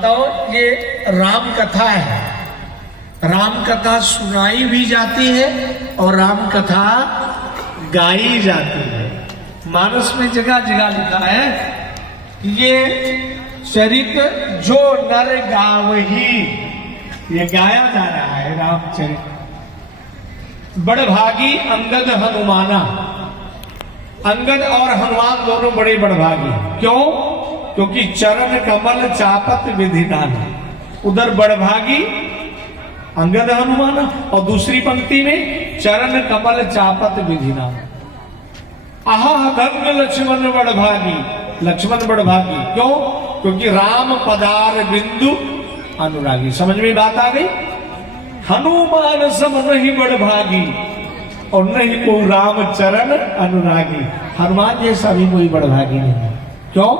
बताओ, ये राम कथा है। राम कथा सुनाई भी जाती है और राम कथा गाई जाती है। मानस में जगह जगह लिखा है कि ये चरित्र जो नर गावही, ये गाया जा रहा है रामचरित्र। बड़भागी अंगद हनुमाना, अंगद और हनुमान दोनों बड़े बड़भागी। क्यों? क्योंकि चरण कमल चापत विधि नाना। उधर बड़भागी अंगद हनुमाना और दूसरी पंक्ति में चरण कमल चापत विधि नाना। आहा धन्य लक्ष्मण बड़भागी, लक्ष्मण बड़भागी। क्यों? क्योंकि राम पदार बिंदु अनुरागी। समझ में बात आ गई? हनुमान सम नहीं बड़भागी और नहीं कोई राम चरण अनुरागी। हनुमान जैसा भी कोई बड़भागी नहीं है। क्यों?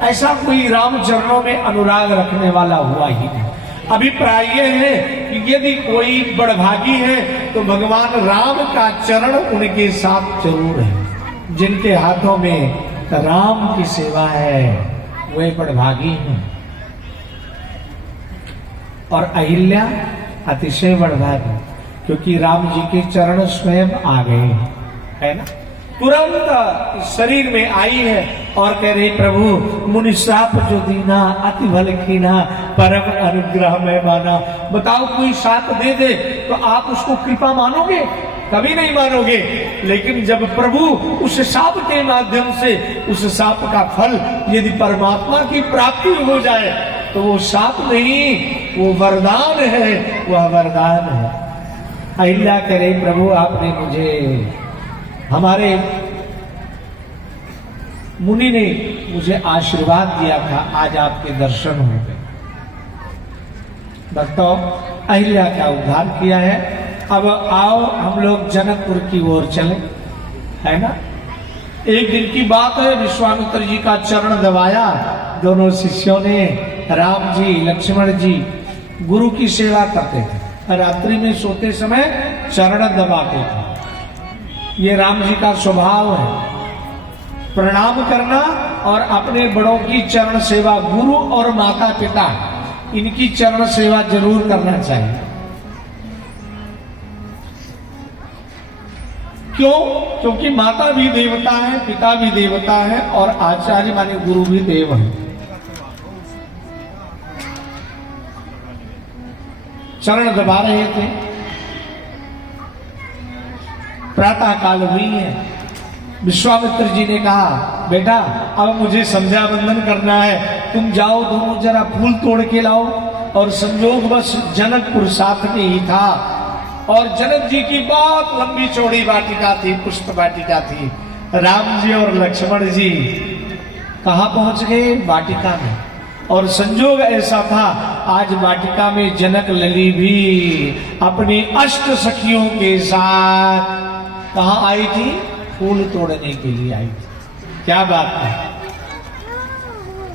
ऐसा कोई राम चरणों में अनुराग रखने वाला हुआ ही नहीं। अभिप्राय यह है कि यदि कोई बड़भागी है तो भगवान राम का चरण उनके साथ जरूर है। जिनके हाथों में राम की सेवा है वे बड़भागी हैं। और अहिल्या अतिशय बड़भागी, क्योंकि राम जी के चरण स्वयं आ गए हैं, है ना। तुरंत शरीर में आई है और कह रही, प्रभु मुनि श्राप जो दीना अति भल कीना परम अनुग्रह में माना। बताओ, कोई श्राप दे दे तो आप उसको कृपा मानोगे? कभी नहीं मानोगे। लेकिन जब प्रभु उस शाप के माध्यम से उस शाप का फल यदि परमात्मा की प्राप्ति हो जाए तो वो शाप नहीं, वो वरदान है, वह वरदान है। अहिल्या करे, प्रभु आपने मुझे, हमारे मुनि ने मुझे आशीर्वाद दिया था, आज आपके दर्शन हो गए। भक्तों, अहिल्या का उद्धार किया है। अब आओ हम लोग जनकपुर की ओर चले, है ना। एक दिन की बात है, विश्वामित्र जी का चरण दबाया दोनों शिष्यों ने। राम जी लक्ष्मण जी गुरु की सेवा करते थे, रात्रि में सोते समय चरण दबाते थे। ये राम जी का स्वभाव है, प्रणाम करना और अपने बड़ों की चरण सेवा। गुरु और माता पिता इनकी चरण सेवा जरूर करना चाहिए। क्यों? क्योंकि माता भी देवता है, पिता भी देवता है और आचार्य माने गुरु भी देव है। चरण दबा रहे थे। प्रातः काल हुई है। विश्वामित्र जी ने कहा, बेटा अब मुझे संध्या वंदन करना है, तुम जाओ दोनों जरा फूल तोड़ के लाओ। और संयोग बस जनकपुर साथ में ही था और जनक जी की बहुत लंबी चौड़ी वाटिका थी, पुष्प वाटिका थी। राम जी और लक्ष्मण जी कहाँ पहुंच गए? वाटिका में। और संयोग ऐसा था, आज वाटिका में जनक लली भी अपनी अष्ट सखियों के साथ कहाँ आई थी? फूल तोड़ने के लिए आई थी। क्या बात है।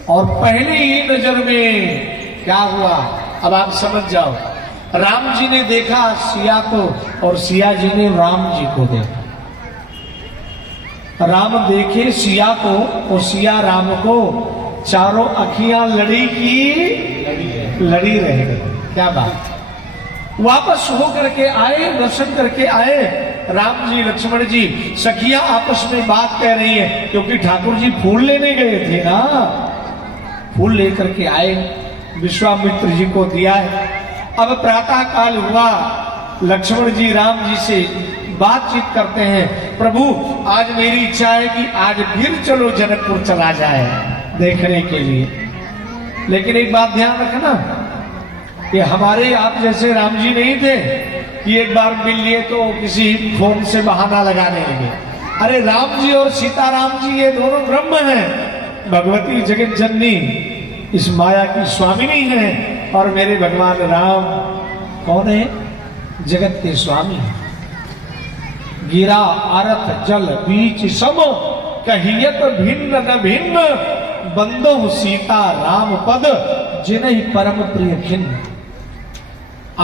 और पहले ही नजर में क्या हुआ, अब आप समझ जाओ। राम जी ने देखा सिया को और सिया जी ने राम जी को देखा। राम देखे सिया को और सिया राम को। चारों अखियां लड़ी की लड़ी रह गई। क्या बात। वापस हो करके आए, दर्शन करके आए। राम जी लक्ष्मण जी सखियां आपस में बात कह रही है, क्योंकि ठाकुर जी फूल लेने गए थे ना। फूल लेकर के आए, विश्वामित्र जी को दिया है। अब प्रातः काल हुआ, लक्ष्मण जी राम जी से बातचीत करते हैं, प्रभु आज मेरी इच्छा है कि आज फिर चलो जनकपुर चला जाए देखने के लिए। लेकिन एक बात ध्यान रखना कि हमारे आप जैसे राम जी नहीं थे कि एक बार मिल लिए तो किसी फोन से बहाना लगाने लगे। अरे राम जी और सीताराम जी ये दोनों ब्रह्म हैं। भगवती जगत जननी इस माया की स्वामिनी है और मेरे भगवान राम कौन है? जगत के स्वामी। गिरा आरत जल बीच सम कहियत भिन्न न भिन्न बंदो सीता राम पद जिन्हि परम प्रिय खिन्न।